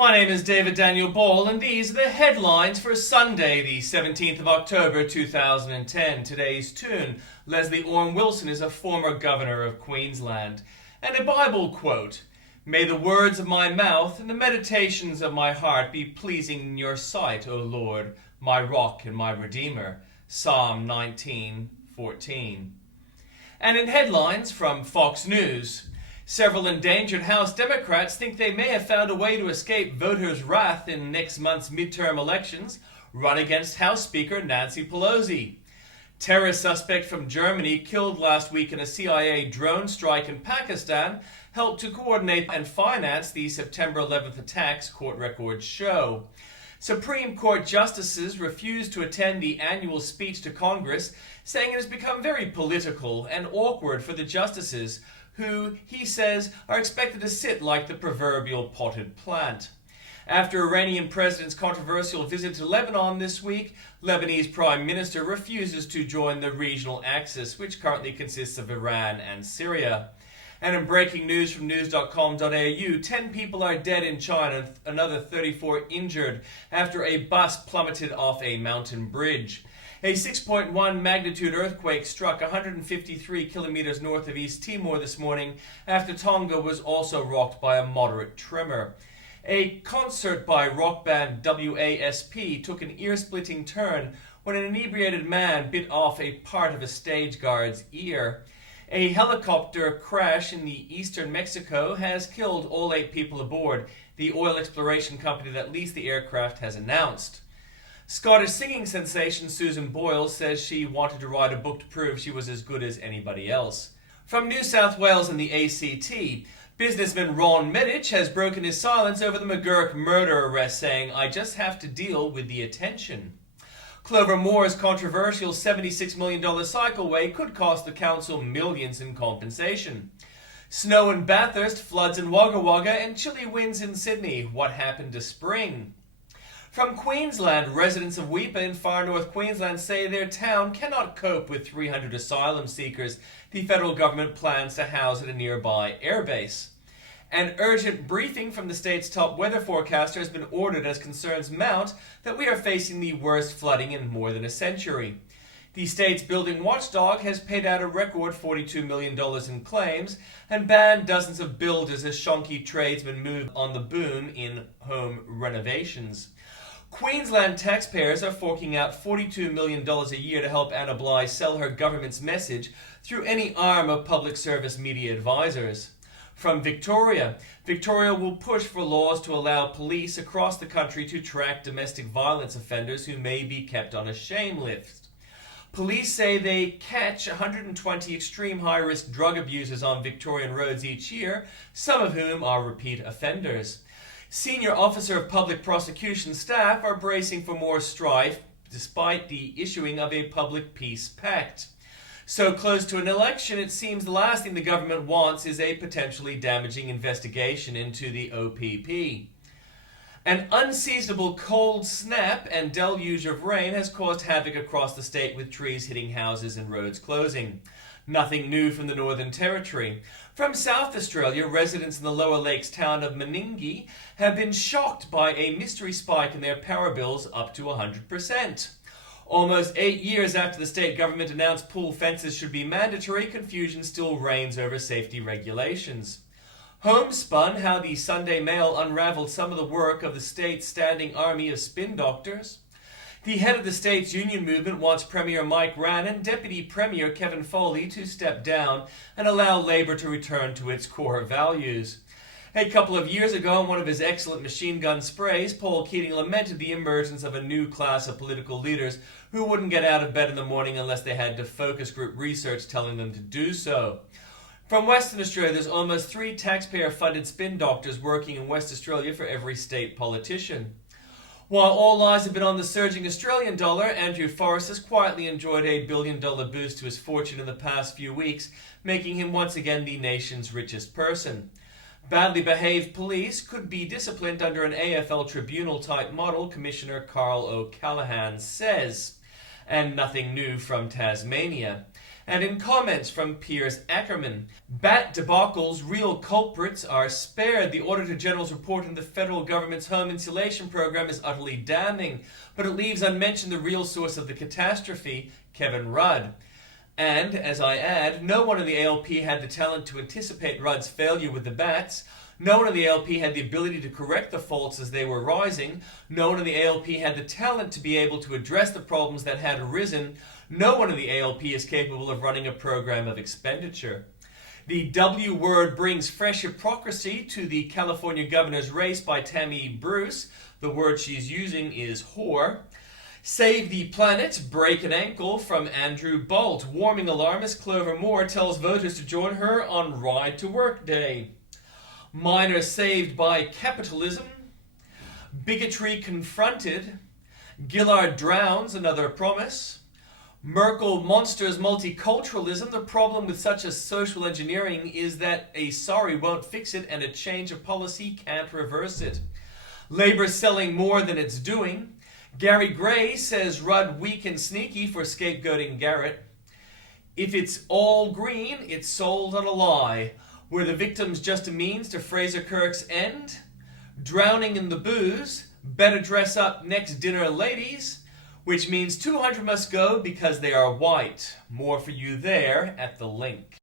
My name is David Daniel Ball, and these are the headlines for Sunday, the 17th of October 2010. Today's tune: Leslie Orme Wilson is a former governor of Queensland. And a Bible quote: "May the words of my mouth and the meditations of my heart be pleasing in your sight, O Lord, my rock and my redeemer." Psalm 19:14. And in headlines from Fox News: several endangered House Democrats think they may have found a way to escape voters' wrath in next month's midterm elections, run against House Speaker Nancy Pelosi. Terror suspect from Germany killed last week in a CIA drone strike in Pakistan helped to coordinate and finance the September 11th attacks, court records show. Supreme Court justices refused to attend the annual speech to Congress, saying it has become very political and awkward for the justices, who, he says, are expected to sit like the proverbial potted plant. After Iranian president's controversial visit to Lebanon this week, Lebanese Prime Minister refuses to join the regional axis, which currently consists of Iran and Syria. And in breaking news from news.com.au, 10 people are dead in China, another 34 injured after a bus plummeted off a mountain bridge. A 6.1 magnitude earthquake struck 153 kilometers north of East Timor this morning after Tonga was also rocked by a moderate tremor. A concert by rock band WASP took an ear-splitting turn when an inebriated man bit off a part of a stage guard's ear. A helicopter crash in the eastern Mexico has killed all 8 people aboard, the oil exploration company that leased the aircraft has announced. Scottish singing sensation Susan Boyle says she wanted to write a book to prove she was as good as anybody else. From New South Wales and the ACT, businessman Ron Medich has broken his silence over the McGurk murder arrest, saying, "I just have to deal with the attention." Clover Moore's controversial $76 million cycleway could cost the council millions in compensation. Snow in Bathurst, floods in Wagga Wagga, and chilly winds in Sydney. What happened to spring? From Queensland, residents of Weipa in far north Queensland say their town cannot cope with 300 asylum seekers the federal government plans to house at a nearby airbase. An urgent briefing from the state's top weather forecaster has been ordered as concerns mount that we are facing the worst flooding in more than a century. The state's building watchdog has paid out a record $42 million in claims and banned dozens of builders as shonky tradesmen move on the boom in home renovations. Queensland taxpayers are forking out $42 million a year to help Anna Bligh sell her government's message through any arm of public service media advisors. From Victoria, Victoria will push for laws to allow police across the country to track domestic violence offenders who may be kept on a shame list. Police say they catch 120 extreme high-risk drug abusers on Victorian roads each year, some of whom are repeat offenders. Senior Officer of Public Prosecution staff are bracing for more strife despite the issuing of a public peace pact. So close to an election, it seems the last thing the government wants is a potentially damaging investigation into the OPP. An unseasonable cold snap and deluge of rain has caused havoc across the state, with trees hitting houses and roads closing. Nothing new from the Northern Territory. From South Australia, residents in the Lower Lakes town of Meningie have been shocked by a mystery spike in their power bills up to 100%. Almost 8 years after the state government announced pool fences should be mandatory, confusion still reigns over safety regulations. Homespun, how the Sunday Mail unraveled some of the work of the state's standing army of spin doctors. The head of the state's union movement wants Premier Mike Rann and Deputy Premier Kevin Foley to step down and allow Labour to return to its core values. A couple of years ago, in one of his excellent machine gun sprays, Paul Keating lamented the emergence of a new class of political leaders who wouldn't get out of bed in the morning unless they had focus group research telling them to do so. From Western Australia, there's almost 3 taxpayer-funded spin doctors working in West Australia for every state politician. While all eyes have been on the surging Australian dollar, Andrew Forrest has quietly enjoyed a billion-dollar boost to his fortune in the past few weeks, making him once again the nation's richest person. Badly behaved police could be disciplined under an AFL tribunal-type model, Commissioner Carl O'Callaghan says. And nothing new from Tasmania. And in comments from Piers Ackerman, bat debacle's real culprits are spared. The Auditor General's report on the federal government's home insulation program is utterly damning, but it leaves unmentioned the real source of the catastrophe, Kevin Rudd. And, as I add, no one in the ALP had the talent to anticipate Rudd's failure with the bats. No one in the ALP had the ability to correct the faults as they were rising. No one in the ALP had the talent to be able to address the problems that had arisen. No one in the ALP is capable of running a program of expenditure. The W word brings fresh hypocrisy to the California governor's race by Tammy Bruce. The word she's using is whore. Save the planet, break an ankle from Andrew Bolt. Warming alarmist Clover Moore tells voters to join her on Ride to Work Day. Miners saved by capitalism. Bigotry confronted. Gillard drowns, another promise. Merkel monsters multiculturalism. The problem with such a social engineering is that a sorry won't fix it and a change of policy can't reverse it. Labor selling more than it's doing. Gary Gray says Rudd weak and sneaky for scapegoating Garrett. If it's all green, it's sold on a lie. Were the victims just a means to Fraser Kirk's end? Drowning in the booze. Better dress up next dinner, ladies. Which means 200 must go because they are white. More for you there at the link.